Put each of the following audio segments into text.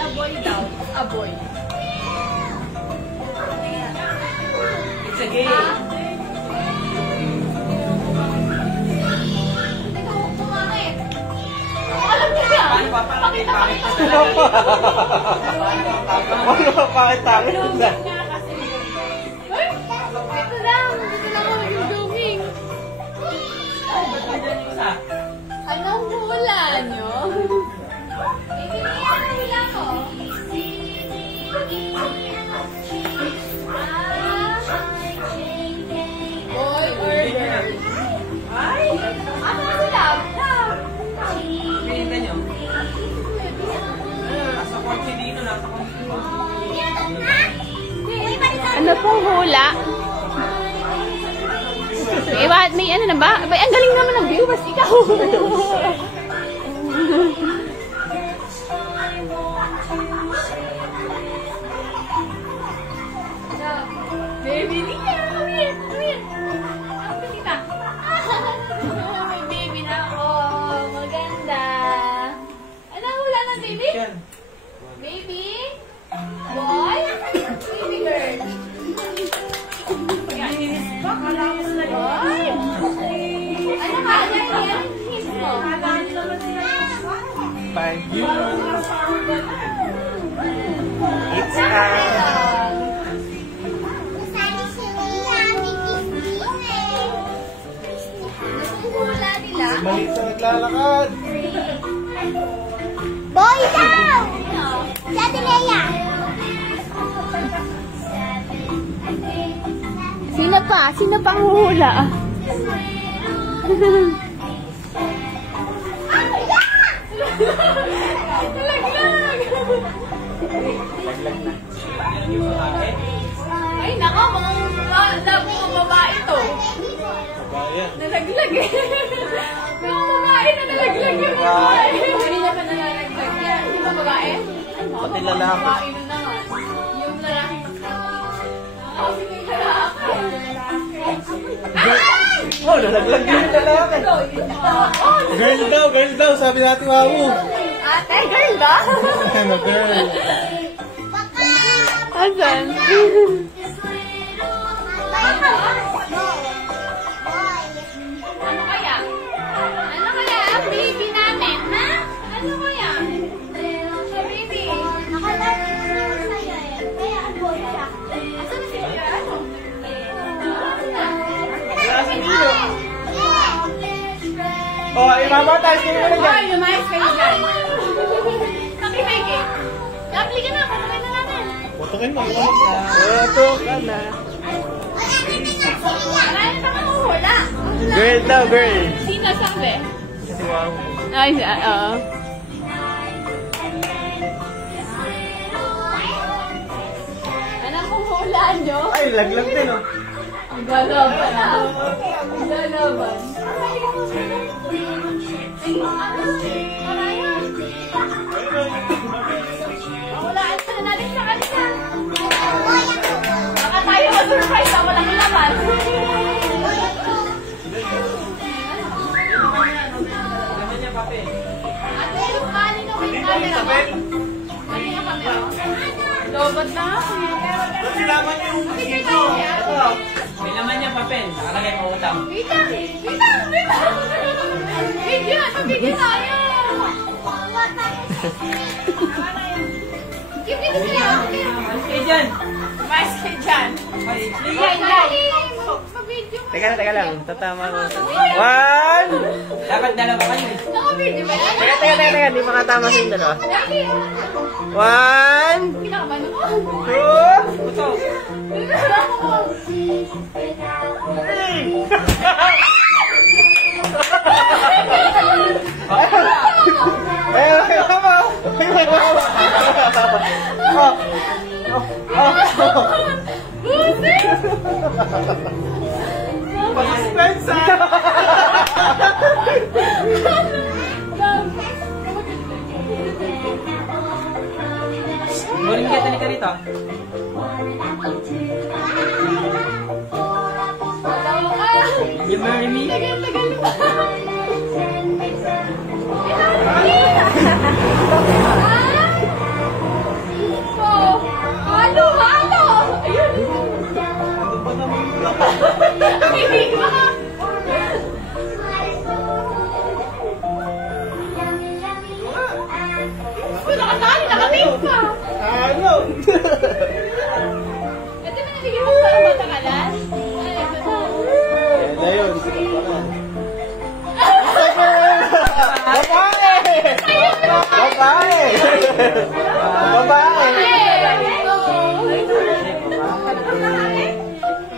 Aboy daw. Aboy. It's a game. Paano papangit-pangit ka talaga? Ano pa pakit-pangit na? Ito lang. Ito lang ako yung anong hula nyo? Hula ko. Boy or girl? Ay! Ano sila? Pinita nyo? Nasa kotse dito, nasa kotse. Ano pong hula? May ano na ba? Ay, ang galing naman ng view, basta ikaw. Baby Lia, come here, come here. Ang kita. May baby na ako. Maganda. Ano hula ng baby? Baby? Boy? Baby girl? Boy? Ano kaya yan? Kiss mo. Thank you. It's maliit na naglalakad. Boy daw! Si Ate Lea. Sino pa? Sino pang hula? Ay, nako, mga babae to. Bayan. Nalaglag eh. Mga babae na nalaglag yung babae. Hindi na pa nalalaglag yan. Yung mga babae? Pati lalaki. Babae na naman. Yung lalaki. Kasi may lalaki. Oh, nalaglag din yung lalaki. Girl daw, sabi natin Wawu. Ate, girl ba? Ano, girl? Asan? Ano kaya? Ano kaya ang baby namin, ha? Ano kaya? Sa baby. Nakalagay ko sa'yo eh. Kaya ang boy siya. Asan na sila? Wala si Nino. Oh, imamatay. Sino na dyan? Hoy, lumayas kayo dyan. Nakipeke. Kapli ka na, kapli na natin. Putukin mo. Putok ka na. Marami pa kang uhula. Girl daw, girl. Sino sabi? Si Wawu. Ay, oo. Anong kung hula nyo? Ay, laglag din, oh. Ang galaban na. Ang galaban. Hulaan ka na natin sa kanila. Baka tayo mag-surprise na walang laman. Laman niya, pape. Ate, kanin ko may camera mo. Kanin ka camera mo. Lobot na ako. Silaman yung dito. May laman niya, papel. Nakalagay mo utang. Wait lang. Video tayo. Give me the camera. Alis kayo dyan. Mas ka dyan. Teka lang. Tatama ko. One. Dapat dalawa kayo eh. Naka-video ba yan? Teka. Di makatama sa yung dalawa. One. Kinakabahan ako. Two. Puto. Muling ka, talika rito. You marry me? Tagal pa. pa. Ano? Ito na nabigyan mo sa bata ka lang? Ay, ito na. Yan na yun. Sikat pa na. Babae! Babae! Babae!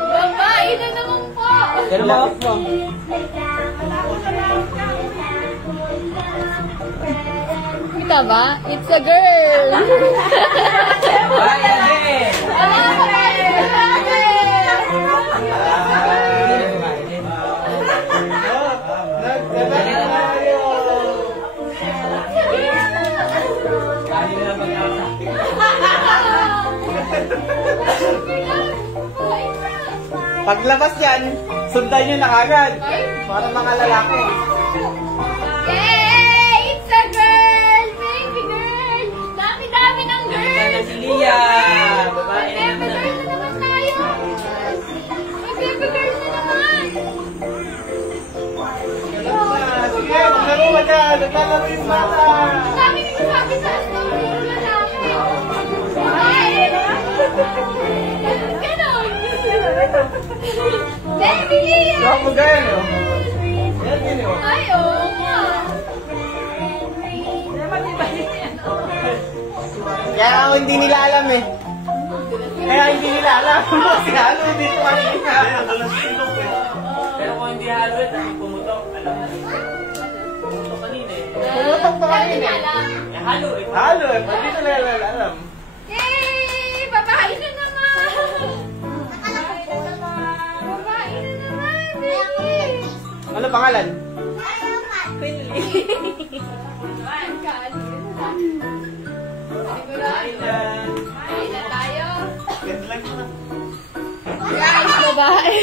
Babae na naman po. Pero bakit mo? Kita ba? It's a girl. Bye again! Dali na lang pag-asa. Paglabas yan, sundan nyo na kagad. Para mga lalaki. Yay! It's a girl! Baby girl! Dami-dami ng Ganda na girls! si Lia! Babae na Baby naman. girl na naman tayo! May baby girl na naman! Sige, maglaro ka dyan. Naglalaro yung bata. Ang dami nagsasabi sa story ng lalaki. Babae! Ganon! Baby Lia! Huwag mo ganyan, oh. Yan, yun, oh. Ay, oo nga. Kaya ako hindi nila alam eh. Kaya hindi nila alam. Si Halo dito kanina. Pero kung hindi halo, pumutok. Alam mo. Pumutok kanina eh. Pumutok pa kanina. Eh, halo eh. Halo eh. Pag dito nila alam. Yay! Babae na naman! Babae na naman, baby! Ano pangalan? Kain na. Kain na tayo. Ganda lang na. Guys, babae.